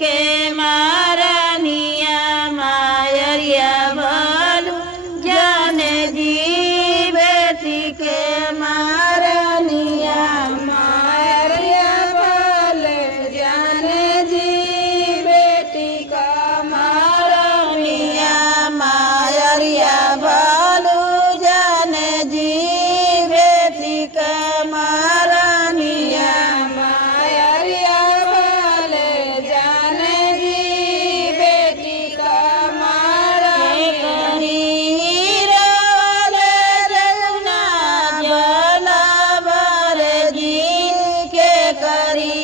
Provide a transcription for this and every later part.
के मारनिया मायरिया भलू जाने जी बेटी के मारनिया मायरिया भले जाने जी बेटी का मारनिया मायरिया भलू जाने जी बेटी का मारनिया मायरिया भले जाने जी बेटी का मारनिया बड़ियाल जी के करी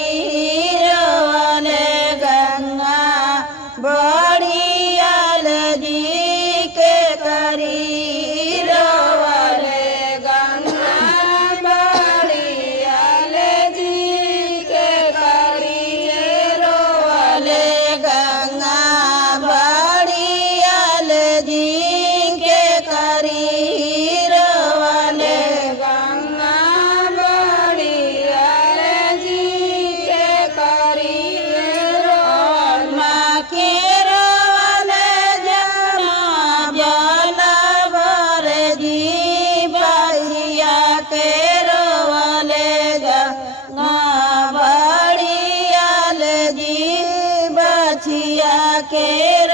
रोवले गंगा बड़ियाल जी के करी रोवले गंगा बड़ियाल जी के करी रोवले गंगा बड़ियाल जी के करी रोवले के के